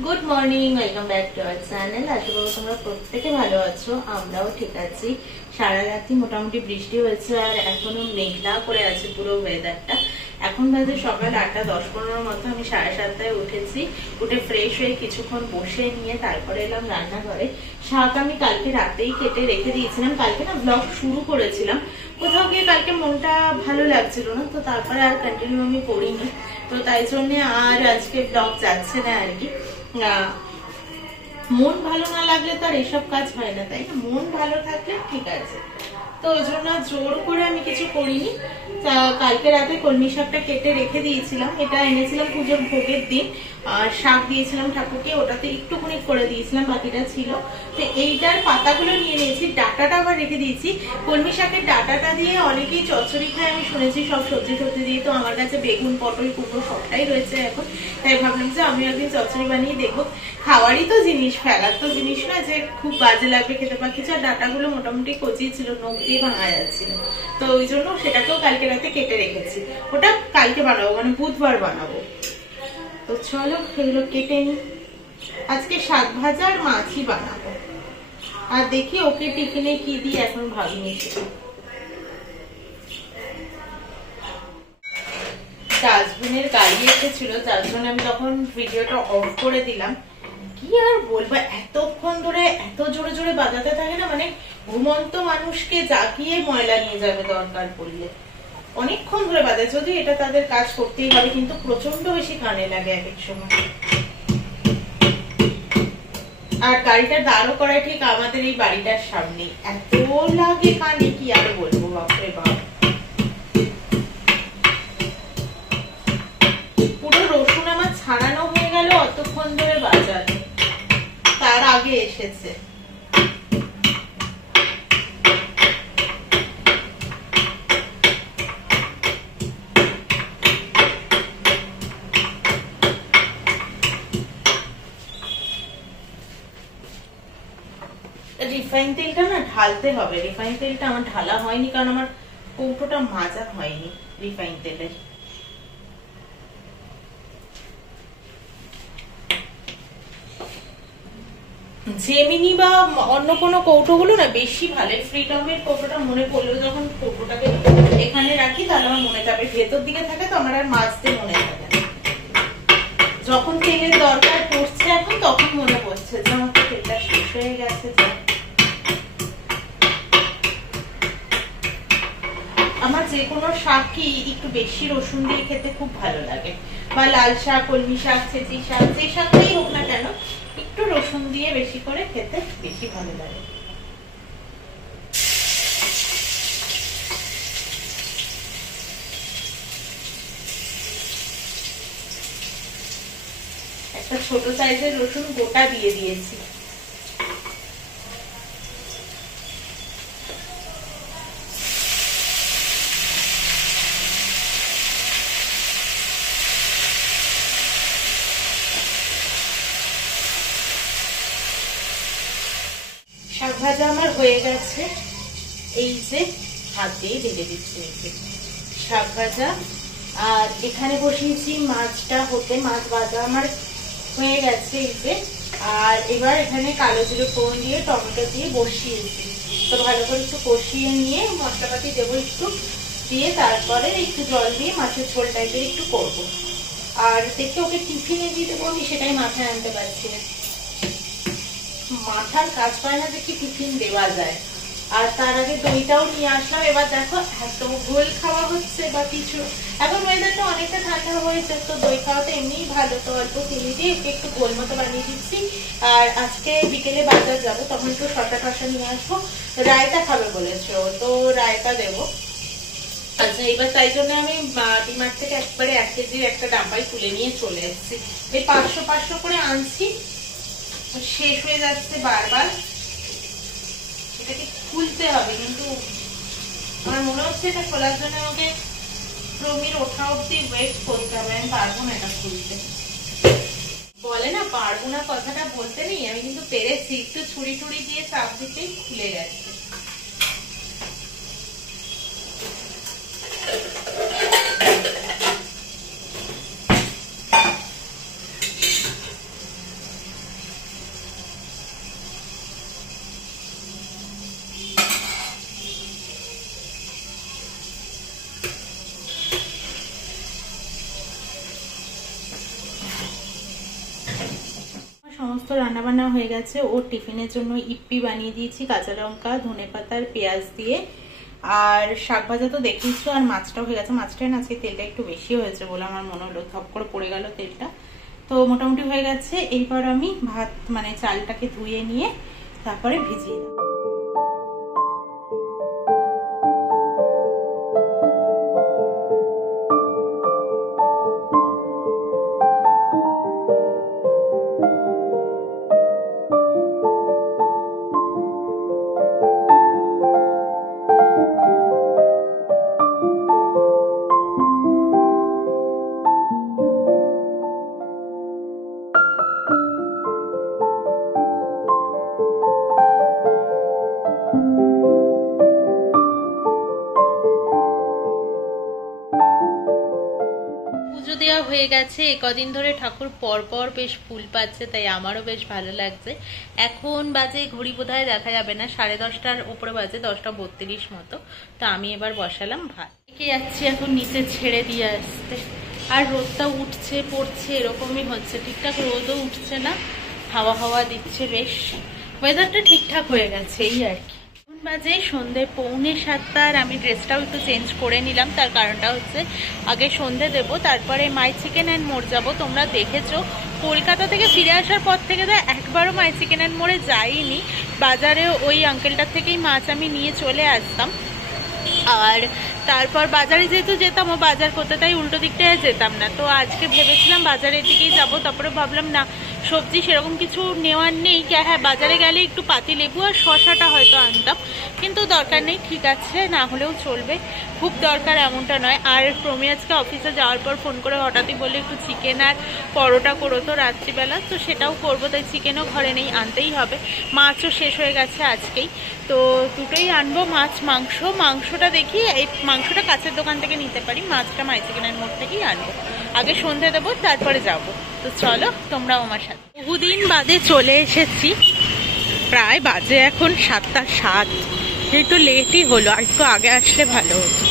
Good morning, welcome back to our channel. আশা করি তোমরা প্রত্যেকে ভালো আছো, আমরাও ঠিক আছি। সারা রাতই মোটামুটি বৃষ্টি হয়েছে আর এখনো মেঘলা করে আছে পুরো ওয়েদারটা। এখন বাজে সকাল 8:10-15 মতো। আমি 7:30টায় উঠেছি, উঠে ফ্রেশ হয়ে কিছুক্ষণ বসে নিয়ে তারপরে এলাম রান্নাঘরে। শাক আমি কালকে রাতেই কেটে রেখে দিয়েছিলাম। কালকে না ব্লগ শুরু করেছিলাম, কোথাও গিয়ে কালকে মনটা ভালো লাগছিল না, তো তারপরে আর কন্টিনিউ আমি করিনি। তো তাই জন্য আর আজকে ব্লগ যাচ্ছে না আর কি। মন ভালো না লাগলে তো আর এসব কাজ হয় না, তাই না? মন ভালো থাকলে ঠিক আছে, তো ওই জন্য জোর করে আমি কিছু করিনি। কালকে রাতে কলমি শাকটা কেটে রেখে দিয়েছিলাম, এটা এনেছিলাম পুজোর ভোগের দিন। আর শাক দিয়েছিলাম ঠাকুরকে, ওটাতে একটুখানি করে দিয়েছিলাম, বাকিটা ছিল। তো এইটার পাতাগুলো নিয়ে নিয়েছি, ডাটাটা আবার রেখে দিয়েছি। কলমি শাকের ডাটাটা দিয়ে অনেকেই চচ্চড়ি খায় আমি শুনেছি, সব সবজি সবজি দিয়ে। তো আমার কাছে বেগুন, পটল, কুমড়ো সবটাই রয়েছে এখন, তাই ভাবলাম যে আমি একদিন চচ্চড়ি বানিয়ে দেখবো। খাওয়ারই তো জিনিস, ফেলার তো জিনিস না যে খুব বাজে লাগবে খেতে। বা কিছু ডাটাগুলো মোটামুটি কচি ছিল, নখ দিয়ে ভাঙা যাচ্ছিল, তো ওই জন্য সেটাকেও কালকে রাতে কেটে রেখেছি। ওটা কালকে বানাবো, মানে বুধবার বানাবো। তো চলো এগুলো কেটে নি। আজকে শাক ভাজা আর মাছই বানাবো। আর দেখি ওকে টিফিনে কি দিই, এখন ভাবিনি সেটা। ডাস্টবিনের গাড়ি এসেছিল, যার জন্য আমি তখন ভিডিওটা অফ করে দিলাম। কি আর বলবো, এতক্ষণ ধরে এত জোরে জোরে বাজাতে থাকে না, মানে ঘুমন্ত মানুষকে জাগিয়ে ময়লা নিয়ে যাবে দরকার পড়লে। অনেকক্ষণ ধরে বাজায়, যদি এটা তাদের কাজ করতেই হবে, কিন্তু প্রচন্ড বেশি কানে লাগে এক এক সময়। আর গাড়িটা দাঁড়ও করা ঠিক আমাদের এই বাড়িটার সামনে, এত লাগে কানে কি আর বলবো, বাপরে বাপ। পুরো রসুন আমার ছাড়ানো হয়ে গেল অতক্ষণ ধরে বাজানো, তার আগে এসেছে। রিফাইন তেলটা না ঢালতে হবে, রিফাইন তেলটা আমার ঢালা হয়নি, কারণ আমার কৌটোটা মাজা হয়নি রিফাইন তেলের। জেমিনি বা অন্য কোনো কৌটোগুলো না বেশি ভালো। ফ্রিডমের কৌটোটা মনে পড়লো, যখন কৌটোটাকে এখানে রাখি তাহলে আমার মনে যাবে, ভেতর দিকে থাকে তো আমার আর মাজতে মনে থাকে না। যখন তেলের দরকার পড়ছে এখন, তখন মনে পড়ছে যে আমার তেলটা শেষ হয়ে গেছে। আমার যে কোনো শাকই একটু বেশি রসুন দিয়ে খেতে খুব ভালো লাগে, বা লাল শাক, কলমি শাক, ছেঁচি শাক, যে শাকটাই হোক না কেন, একটু রসুন দিয়ে বেশি করে খেতে বেশি ভালো লাগে। একটা ছোট সাইজের রসুন গোটা দিয়ে দিয়েছি। শাক ভাজা আমার হয়ে গেছে, এই যে হাত দিয়ে ঢেলে দিচ্ছি শাক ভাজা। আর এখানে বসিয়েছি মাছটা হতে, মাছ ভাজা আমার হয়ে গেছে এই যে। আর এবার এখানে কালো জিরে ফোড়ন দিয়ে টমেটো দিয়ে বসিয়েছি। তো ভালো করে একটু কষিয়ে নিয়ে মশলাপাতি দেবো একটু, দিয়ে তারপরে একটু জল দিয়ে মাছের ঝোল টাইপের একটু করবো। আর দেখে ওকে টিফিনে দিয়ে দেবো, আমি সেটাই মাথায় আনতে পারছি না। মাথার কাজ পায় না যে কি টিফিন দেওয়া যায়। আর তার আগে দইটাও নিয়ে আসলাম। এবার দেখো এত ঘোল খাওয়া হচ্ছে বা কিছু, এখন ওয়েদারটা অনেকটা ঠান্ডা হয়েছে, তো দই খাওয়াতে এমনিই ভালো। তো অল্প চিনি দিয়ে একটু ঘোল মতো বানিয়ে দিচ্ছি। আর আজকে বিকেলে বাজার যাবো, তখন একটু শসা টসা নিয়ে আসবো। রায়তা খাবে বলেছো, তো রায়তা দেবো। আচ্ছা, এবার তাই জন্য আমি ডিমার্ট থেকে একবারে 1 কেজির একটা ডাব্বাই তুলে নিয়ে চলে এসেছি। এই 500 করে আনছি, শেষ হয়ে যাচ্ছে বারবার। এটাকে খুলতে হবে, কিন্তু আমার মনে হচ্ছে এটা খোলার জন্য আমাকে প্রমির ওঠা অব্দি ওয়েট করতে হবে। আমি পারবো না এটা খুলতে। বলে না পারবো না, কথাটা বলতে নেই, আমি কিন্তু পেরেছি। একটু ছুরি টুরি দিয়ে চাপ দিতেই খুলে গেছে। সমস্ত রান্নাবান্না হয়ে গেছে। ওর টিফিনের জন্য ইপ্পি বানিয়ে দিয়েছি কাঁচা লঙ্কা ধনেপাতা আর পেঁয়াজ দিয়ে, আর শাক ভাজা তো দেখিয়েছো, আর মাছটাও হয়ে গেছে। মাছটা না আজকে তেলটা একটু বেশি হয়েছে বলে আমার মনে হলো, থপ করে পড়ে গেল তেলটা। তো মোটামুটি হয়ে গেছে। এইবার আমি ভাত মানে চালটাকে ধুয়ে নিয়ে তারপরে ভিজিয়ে দেবো। হয়ে গেছে। এই কদিন ধরে ঠাকুর পরপর বেশ ফুল পাচ্ছে, তাই আমারও বেশ ভালো লাগছে। এখন বাজে ঘড়ি বোধহয় দেখা যাবে না, 10:30টার উপরে বাজে, 10:32 মতো। তো আমি এবার বসালাম ভাত। একে যাচ্ছি এখন নিচে ছেড়ে দিয়ে আসতে। আর রোদটা উঠছে পড়ছে এরকমই হচ্ছে, ঠিকঠাক রোদও উঠছে না, হাওয়া হাওয়া দিচ্ছে, বেশ ওয়েদারটা ঠিকঠাক হয়ে গেছে এই আর কি। বাজে সন্ধ্যে 6:45, আর আমি ড্রেসটাও একটু চেঞ্জ করে নিলাম। তার কারণটা হচ্ছে আগে সন্ধ্যে দেবো, তারপরে মাই চিকেন অ্যান্ড মোড় যাবো। তোমরা দেখেছো কলকাতা থেকে ফিরে আসার পর থেকে তো একবারও মাই চিকেন অ্যান্ড মোড়ে যাইনি। বাজারে ওই আঙ্কেলটার থেকেই মাছ আমি নিয়ে চলে আসতাম, আর তারপর বাজারে যেহেতু যেতাম ও বাজার করতে, তাই উল্টো দিকটায় যেতাম না। তো আজকে ভেবেছিলাম বাজারের দিকেই যাবো, তারপরে ভাবলাম না সবজি সেরকম কিছু নেওয়ার নেই। হ্যাঁ বাজারে গেলে একটু পাতি লেবু আর শশাটা হয়তো আনতাম, কিন্তু দরকার নেই, ঠিক আছে না হলেও চলবে, খুব দরকার এমনটা নয়। আর প্রমি আজকে অফিসে যাওয়ার পর ফোন করে হঠাৎই বললে একটু চিকেন আর পরোটা করো তো রাত্রিবেলা, তো সেটাও করবো, তাই চিকেনও ঘরে নেই, আনতেই হবে। মাছও শেষ হয়ে গেছে আজকেই, তো দুটোই আনবো, মাছ মাংসটা দেখি এই মাংসটা কাছের দোকান থেকে নিতে পারি, মাছটা মাই চিকেনের মোড় থেকেই আনবো। আগে সন্ধে দেবো তারপরে যাব। তো চলো তোমরাও আমার সাথে। বহুদিন বাদে চলে এসেছি, প্রায় বাজে এখন 7:07, একটু লেটই হলো, আর একটু আগে আসলে ভালো হতো।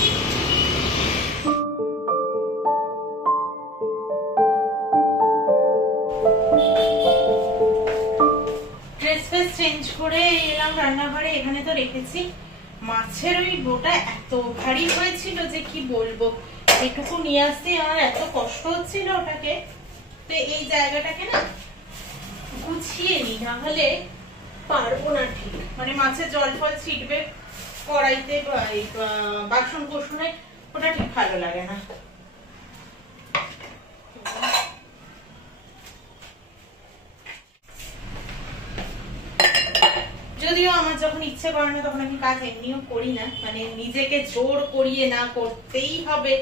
ড্রেস ফ্রেস চেঞ্জ করে এলাম রান্নাঘরে। এখানে তো রেখেছি মাছের ওই বোটা, এত ভারী হয়েছিল যে কি বলবো, এটুকু নিয়ে আসতে আমার এত কষ্ট হচ্ছিল ওটাকে। তো এই জায়গাটাকে না গুছিয়ে নি, না হলে পারবো না ঠিক, মানে মাছের জল ফল ছিটবে কড়াইতে বাসন কোসনে, ওটা ঠিক ভালো লাগে না। যদিও আমার যখন ইচ্ছে করে না তখন আমি কাজ এমনিও করি না, মানে নিজেকে জোর করিয়ে না করতেই হবে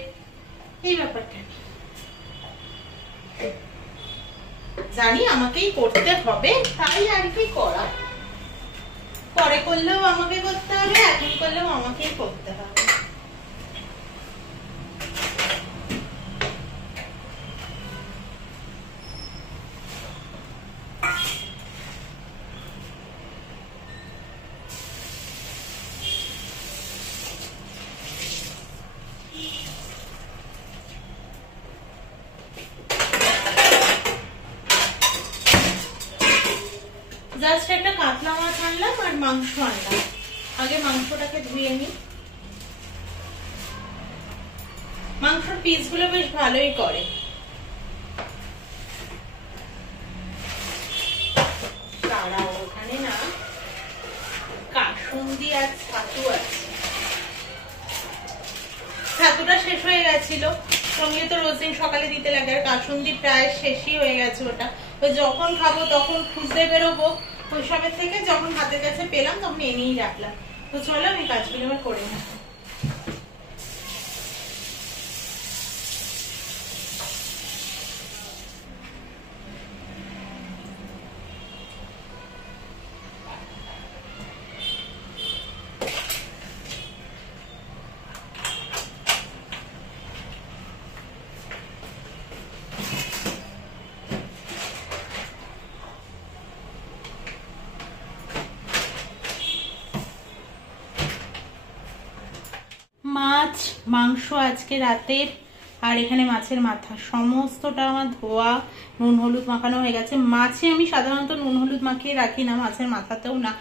এই ব্যাপারটা জানি আমাকেই করতে হবে, তাই আর কি করা। পরে করলেও আমাকে করতে হবে, এখন করলেও আমাকেই করতে হবে। জাস্ট একটা কাতলা মাছ আনলাম আর মাংস আনলাম। আগে মাংসটাকে ধুয়ে নিই। মাংসের পিসগুলো বেশ ভালোই করে। দাঁড়াও, ওখানে না কাসুন্দি আর ছাতু আছে। ছাতুটা শেষ হয়ে গেছিল, সঙ্গে তো রোজ দিন সকালে দিতে লাগে, আর কাসুন্দি প্রায় শেষই হয়ে গেছে। ওটা ওই যখন খাবো তখন খুঁজতে বেরোবো, ওই সবের থেকে যখন হাতের কাছে পেলাম তখন এনেই রাখলাম। তো চলো আমি কাজগুলো এবার করে নিই। মাছ মাংস আজকে রাতের, আর এখানে মাছের মাথা সমস্তটা আমার ধোয়া নুন হলুদ মাখানো হয়ে গেছে। মাছে আমি সাধারণত নুন হলুদ মাখিয়ে রাখি না, মাছের মাথাতেও না,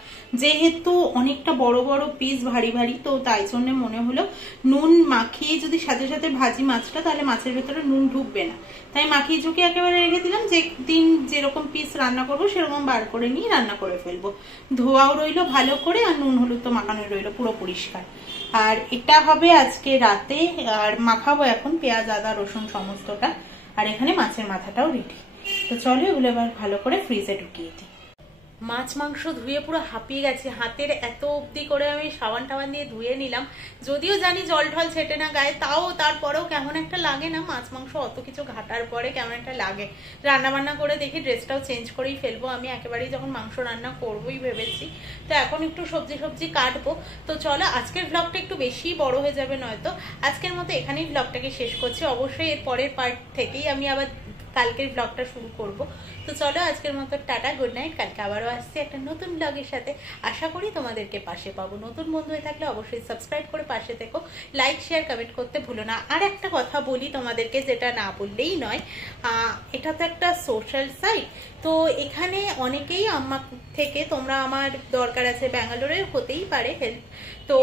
যেহেতু অনেকটা বড় বড় পিস ভারী ভারী, তো তাই জন্য মনে হলো নুন মাখিয়ে যদি সাথে সাথে ভাজি মাছটা, তাহলে মাছের ভেতরে নুন ঢুকবে না, তাই মাখিয়ে ঝুঁকিয়ে একেবারে রেখে দিলাম। যে দিন যেরকম পিস রান্না করবো সেরকম বার করে নিয়ে রান্না করে ফেলবো। ধোয়াও রইলো ভালো করে, আর নুন হলুদ তো মাখানো রইলো পুরো পরিষ্কার। আর এটা হবে আজকে রাতে, আর মাখাবো এখন পেঁয়াজ আদা রসুন সমস্তটা। আর এখানে মাছের মাথাটাও রেডি। তো চলো এগুলো এবার ভালো করে ফ্রিজে ঢুকিয়ে দিই। মাছ মাংস ধুয়ে পুরো হাঁপিয়ে গেছে, হাতের এত অবধি করে আমি সাবান টাবান দিয়ে ধুয়ে নিলাম। যদিও জানি জল ঢল ছেটে না গায়ে, তাও তারপরেও কেমন একটা লাগে না, মাছ মাংস অত কিছু ঘাটার পরে কেমন একটা লাগে। রান্না বান্না করে দেখি ড্রেসটাও চেঞ্জ করেই ফেলবো, আমি একেবারেই যখন মাংস রান্না করবোই ভেবেছি। তো এখন একটু সবজি কাটবো। তো চলো আজকের ব্লগটা একটু বেশি বড় হয়ে যাবে নয়তো। আজকের মতো এখানেই ব্লগটাকে শেষ করছি। অবশ্যই এর পরের পার্ট থেকেই আমি আবার কালকের ব্লগটা শুরু করব। তো চলো আজকের মতো টাটা, গুড নাইট। কালকে আবারও আসছি একটা নতুন ব্লগের সাথে। আশা করি তোমাদেরকে পাশে পাবো। নতুন বন্ধু হয়ে থাকলে অবশ্যই সাবস্ক্রাইব করে পাশে থেকো, লাইক শেয়ার কমেন্ট করতে ভুলো না। আর একটা কথা বলি তোমাদেরকে, যেটা না বললেই নয়, এটা তো একটা সোশ্যাল সাইট, তো এখানে অনেকেই আমার থেকে, তোমরা আমার দরকার আছে ব্যাঙ্গালোরের, হতেই পারে হেল্প, তো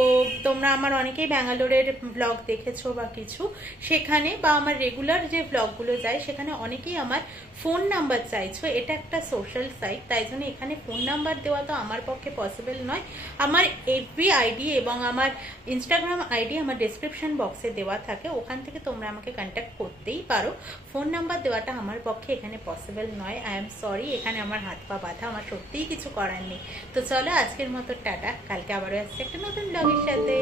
তোমরা আমার অনেকেই ব্যাঙ্গালোরের ব্লগ দেখেছো বা কিছু, সেখানে বা আমার রেগুলার যে ব্লগগুলো যায় সেখানে অনেকেই আমার ফোন নাম্বার চাইছো। এটা একটা সোশ্যাল সাইট, তাই জন্য এখানে ফোন নাম্বার দেওয়া তো আমার পক্ষে পসিবল নয়। আমার এফবি আইডি এবং আমার ইনস্টাগ্রাম আইডি আমার ডেসক্রিপশন বক্সে দেওয়া থাকে, ওখান থেকে তোমরা আমাকে কন্ট্যাক্ট করতেই পারো। ফোন নাম্বার দেওয়াটা আমার পক্ষে এখানে পসিবল নয়, আই এম সরি। এখানে আমার হাত পা বাঁধা, আমার সত্যিই কিছু করার নেই। তো চলো আজকের মতো টাটা, কালকে আবারও আসছে একটা নতুন ব্লগের সাথে।